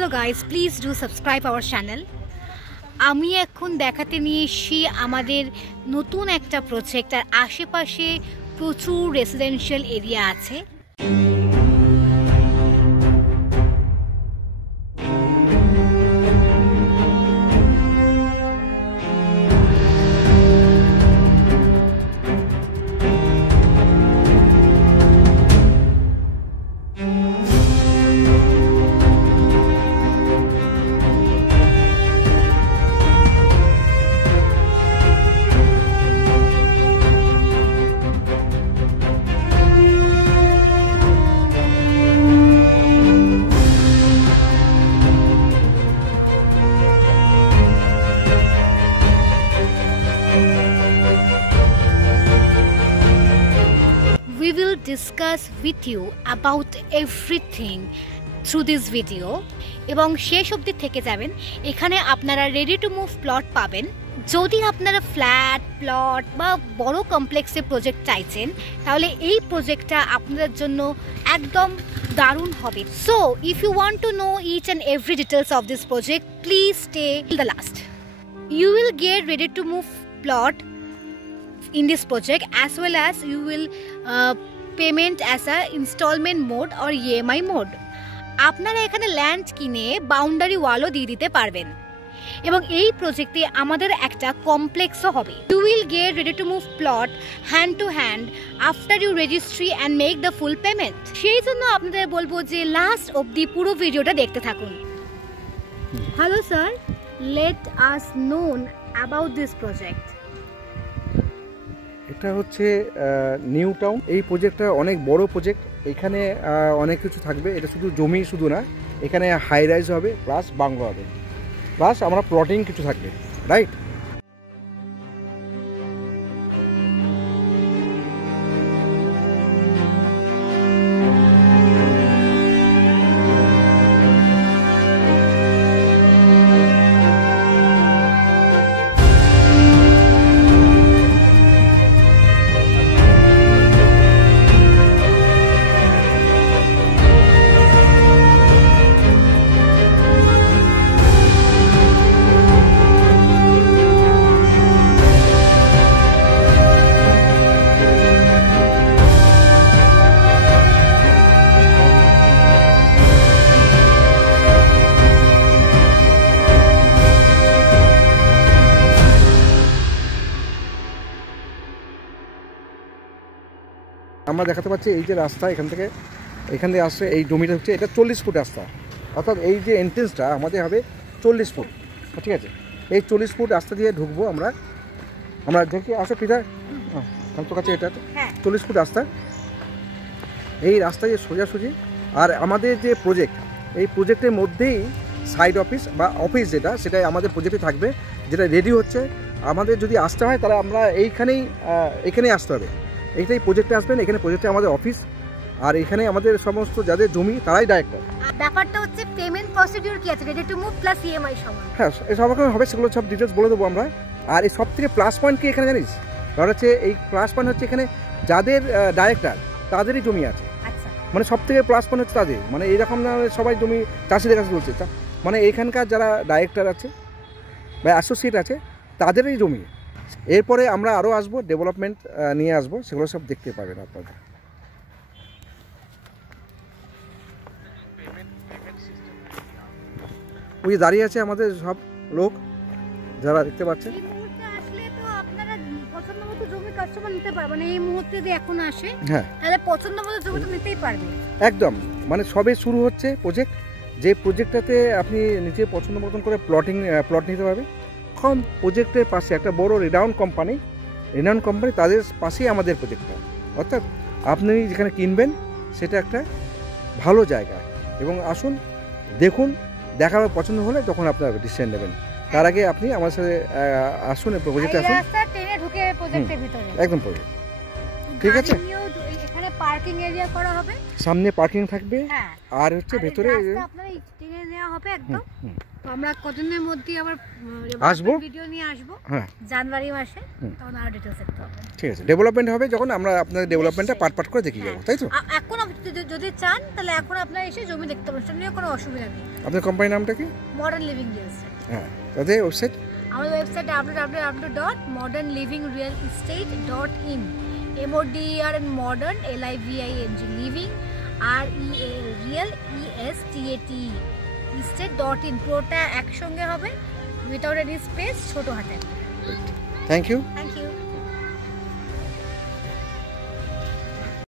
Hello guys, please do subscribe our channel. আমি এখন দেখাতে নিয়ে এসেছি আমাদের নতুন একটা প্রজেক্ট, আর আশেপাশে প্রচুর রেসিডেন্সিয়াল এরিয়া আছে। We will discuss with you about everything through this video এবং শেষ অবধি থেকে যাবেন। এখানে আপনারা রেডি টু মুভ প্লট পাবেন। যদি আপনারা ফ্ল্যাট প্লট বা বড় কমপ্লেক্সে প্রজেক্ট চাইছেন, তাহলে এই প্রজেক্টটা আপনাদের জন্য একদম দারুণ হবে। So if you want to know each and every details of this project, please stay till the last. You will get ready to move plot in this project, as well as you will payment as a installment mode or EMI mode. আপনারা এখানে land কিনে boundary ওয়ালও দিয়ে দিতে পারবেন। এবং এই প্রজেক্টে আমাদের একটা কমপ্লেক্সও হবে। You will get ready to move plot hand to hand after you registry and make the full payment. সেই জন্য আপনাদের বলবো যে লাস্ট অবধি পুরো ভিডিওটা দেখতে থাকুন। Hello sir, let us know about this project. এটা হচ্ছে নিউ টাউন। এই প্রজেক্টটা অনেক বড় প্রজেক্ট। এখানে অনেক কিছু থাকবে। এটা শুধু জমি শুধু না, এখানে হাই রাইজ হবে, প্লাস বাংলো হবে, প্লাস আমরা প্লটিং কিছু থাকবে, রাইট? আমরা দেখাতে পাচ্ছি এই যে রাস্তা এখান থেকে আসছে, এই জমিটা হচ্ছে এটা 40 ফুট রাস্তা। অর্থাৎ এই যে এন্ট্রেন্সটা আমাদের হবে 40 ফুট, ঠিক আছে? এই 40 ফুট রাস্তা দিয়ে ঢুকবো আমরা দেখি। আসো পিতা, তোর কাছে এটা 40 ফুট রাস্তা। এই রাস্তায় সোজাসুজি। আর আমাদের যে প্রজেক্ট, এই প্রজেক্টের মধ্যেই সাইড অফিস বা অফিস সেটাই আমাদের প্রজেক্টে থাকবে, যেটা রেডি হচ্ছে। আমাদের যদি আসতে হয় তাহলে আমরা এইখানেই আসতে হবে। এইটাই প্রজেক্টে আসবেন। এখানে প্রজেক্টে আমাদের অফিস, আর এখানে আমাদের সমস্ত যাদের জমি তারাই ডাইরেক্টর। ব্যাপারটা হচ্ছে পেমেন্ট প্রসিডিউর কি আছে, ready to move plus EMI সমান। হ্যাঁ, সব রকম হবে, সেগুলো সব ডিটেলস বলে দেবো আমরা। আর এই সব থেকে প্লাস পয়েন্ট কি এখানে জানিস? কারণ হচ্ছে এই প্লাস পয়েন্ট হচ্ছে এখানে যাদের ডাইরেক্টর তাদেরই জমি আছে। আচ্ছা, মানে সব থেকে প্লাস পয়েন্ট হচ্ছে তাদের, মানে এরকম না সবাই জমি চাষিদের কাছে বলছে, মানে এখানকার যারা ডাইরেক্টর আছে বা অ্যাসোসিয়েট আছে তাদেরই জমি। এরপরে আমরা আরও আসবো, ডেভেলপমেন্ট নিয়ে আসবো, সেগুলো সব দেখতে পাবেন আপনারা। ওই দাঁড়িয়ে আছে আমাদের সব লোক যারা দেখতে পাচ্ছেন। এই মুহূর্তে আসলে তো আপনারা পছন্দ মতো জমি কাস্টমার নিতে পারবেন। এই মুহূর্তে যে এখন আসে, হ্যাঁ, তাহলে পছন্দ মতো জমিটা নিতেই পারবে একদম। মানে সবে শুরু হচ্ছে প্রজেক্ট, যে প্রজেক্টটাতে আপনি নিজে পছন্দ মতন করে প্লট নিতে পারবেন। এখন প্রজেক্টের পাশে একটা বড় রেনাউন্ড কোম্পানি, তাদের পাশেই আমাদের প্রজেক্টটা। অর্থাৎ আপনি যেখানে কিনবেন সেটা একটা ভালো জায়গা। এবং আসুন, দেখুন, দেখার পছন্দ হলে তখন আপনার ডিসিশন নেবেন। তার আগে আপনি আমার সাথে আসুন, প্রজেক্টে আসুন, রাস্তা ট্রেনে ঢুকে প্রজেক্টের ভিতরে একদম প্রজেক্ট, ঠিক আছে? এখানে পার্কিং এরিয়া করা হবে, সামনে পার্কিং থাকবে, হ্যাঁ, আর হচ্ছে ভেতরে আপনারা টেনে নেওয়া হবে একদম। তো আমরা কতদিনের মধ্যে আবার আসবো, ভিডিও নিয়ে আসবো, হ্যাঁ জানুয়ারি মাসে, তখন আরো ডিটেইলস দেখতে হবে। ঠিক আছে, ডেভেলপমেন্ট হবে যখন আমরা আপনাদের ডেভেলপমেন্টটা পার্ট করে দেখিয়ে যাবো, তাই তো? এখন যদি চান তাহলে এখন আপনারা এসে জমি দেখতে পারেন, সেটা নিয়ে কোনো অসুবিধা নেই। আপনার কোম্পানির নামটা কি? Modern living real estate. হ্যাঁ, তাদের ওয়েবসাইট? আমাদের website www.modernlivingrealestate.in, MODERN modern LIVING living REAL ESTATE estate.in, পুরোটা একসঙ্গে হবে, উইথাউট এনি স্পেস, ছোট হাতে। Thank you. Thank you.